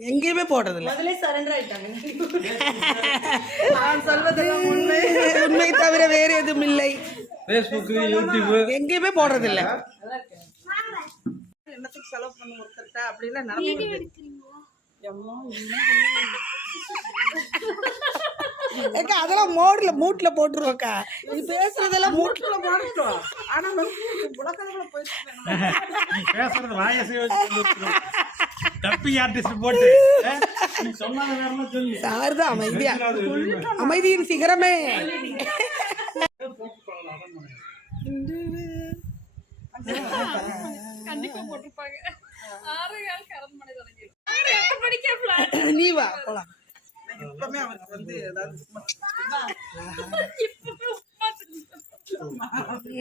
எங்கேயுமே போடுறது இல்லை. முதல்ல சரண்டர் ஆயிட்டாங்க. நான் சொல்வதெல்லாம் உண்மை, உண்மை தவிர வேறு எதுவும் இல்லை. ஃபேஸ்புக், யூடியூப் எங்கேயுமே போடுறது இல்லை. என்னத்துக்கு செலவு பண்ண ஒருத்தர்கிட்ட அப்படிலாம் நடந்து ஏக்கா அதெல்லாம் மூட்ல போட்டுருவோக்கா. இது பேசுறதெல்லாம் மூட்ல போட்டுட்டோம். ஆனா உலகத்துல போயிட்டு பேசுறது வாயசே தப்பி ஆர்டிஸ்ட் போட்டு சொன்னாங்க வேறமா சொல்லு. சார் தான் அமைதியா, அமைதியின் சிகரமே. கண்டிப்பா போட்டிருப்பாங்க. 6 கால் கரண்ட் மணி தொடங்கிடும். நீ வா போலாம். இப்பவுமே அவருக்கு வந்து ஏதாவது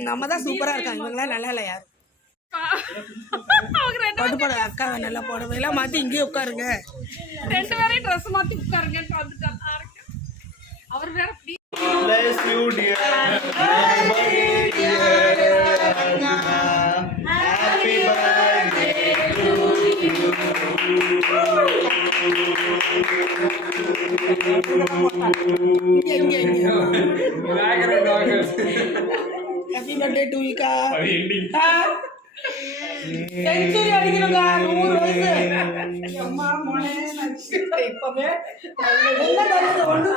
நம்ம தான் சூப்பரா இருக்காங்க, இவங்களாம் நல்லா இல்லை. யாரும் பட்டுப்பட அக்கா நல்லா போடவே எல்லாம் மாத்தி இங்கேயே உட்காருங்க. 2 பேரையும் ட்ரெஸ் மாத்தி உட்காருங்கன்னு வந்துட்டாங்க. அவர் வேற Bless you, dear. Happy birthday to you. Happy birthday to யூக்கா. செஞ்சுரி அடிக்கிறோங்க. 100 வயசு. அம்மா மோனே இப்பவே என்ன ஒண்ணு